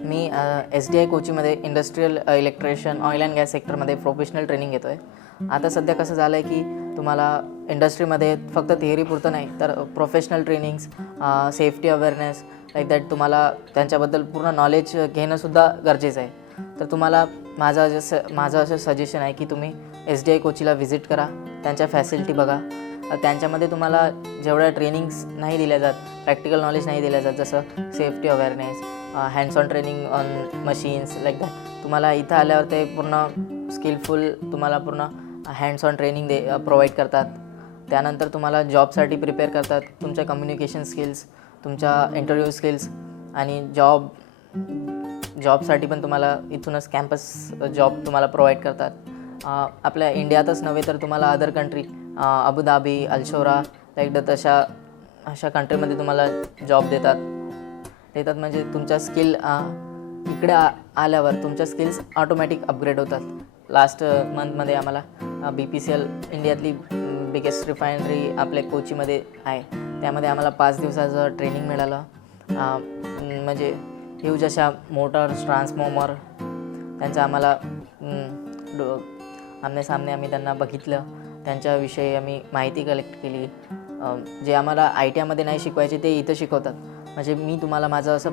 मी SDI कोचीमध्ये industrial electrician oil and gas सेक्टरमध्ये professional training घेतो आहे. आता सध्या कसं झालं आहे की तुम्हाला इंडस्ट्रीमध्ये फक्त थिअरीपुरतं नाही तर professional trainings, safety awareness like that तुम्हाला त्यांच्याबद्दल पूर्ण नॉलेज घेणंसुद्धा गरजेचं आहे. तर तुम्हाला माझं असं सजेशन आहे की तुम्ही SDI कोचीला व्हिजिट करा, त्यांच्या फॅसिलिटी बघा. त्यांच्यामध्ये तुम्हाला जेवढ्या ट्रेनिंग्स नाही दिल्या जात, प्रॅक्टिकल नॉलेज नाही दिल्या जात, जसं safety awareness, hands on training on machines like that, तुम्हाला इथं आल्यावर ते पूर्ण स्किलफुल तुम्हाला पूर्ण हँड्स ऑन ट्रेनिंग प्रोव्हाइड करतात. त्यानंतर तुम्हाला जॉबसाठी प्रिपेअर करतात. तुमच्या कम्युनिकेशन स्किल्स, तुमच्या इंटरव्ह्यू स्किल्स आणि जॉबसाठी पण तुम्हाला इथूनच कॅम्पस जॉब तुम्हाला प्रोव्हाइड करतात. आपल्या इंडियातच नव्हे तर तुम्हाला अदर कंट्री, अबुधाबी, अल्शोरा लाईक दॅट अशा कंट्रीमध्ये तुम्हाला जॉब देतात. म्हणजे तुमच्या स्किल इकडे आल्यावर तुमच्या स्किल्स ऑटोमॅटिक अपग्रेड होतात. लास्ट मंथमध्ये आम्हाला BPCL इंडियातली बिगेस्ट रिफायनरी आपल्या कोचीमध्ये आहे, त्यामध्ये आम्हाला 5 दिवसाचं ट्रेनिंग मिळालं. म्हणजे ह्यूज अशा मोटर्स, ट्रान्सफॉर्मर त्यांचं आम्हाला आमने-सामने आम्ही त्यांना बघितलं, त्यांच्याविषयी आम्ही माहिती कलेक्ट केली. जे आम्हाला ITमध्ये नाही शिकवायचे ते इथं शिकवतात. म्हणजे मी तुम्हाला माझं असं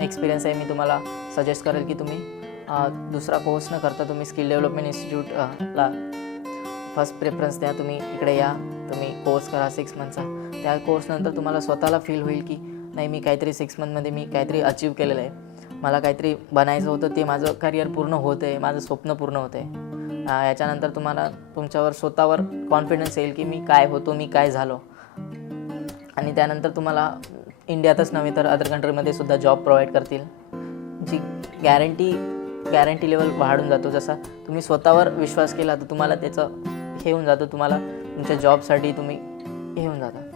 एक्सपिरियन्स आहे, मी तुम्हाला सजेस्ट करेल की तुम्ही दुसरा कोर्स न करता तुम्ही स्किल डेव्हलपमेंट इन्स्टिट्यूटला फर्स्ट प्रेफरन्स द्या. तुम्ही इकडे या, तुम्ही कोर्स करा 6 मंथचा. त्या कोर्सनंतर तुम्हाला स्वतःला फील होईल की नाही, मी काहीतरी 6 मंथमध्ये मी काहीतरी अचीव केलेलं आहे, मला काहीतरी बनायचं होतं, ते माझं करिअर पूर्ण होतं आहे, माझं स्वप्न पूर्ण होतं आहे. याच्यानंतर तुम्हाला तुमच्यावर स्वतःवर कॉन्फिडन्स येईल की मी काय होतो, मी काय झालो. आणि त्यानंतर तुम्हाला इंडियातच नव्हे तर अदर कंट्रीमध्ये सुद्धा जॉब प्रोव्हाइड करतील. जी गॅरंटी लेवल वाढून जातो. जसा तुम्ही स्वतःवर विश्वास केला तर तुम्हाला त्याचं हे होऊन जातं, तुम्हाला तुमच्या जॉबसाठी तुम्ही हे होऊन जाता.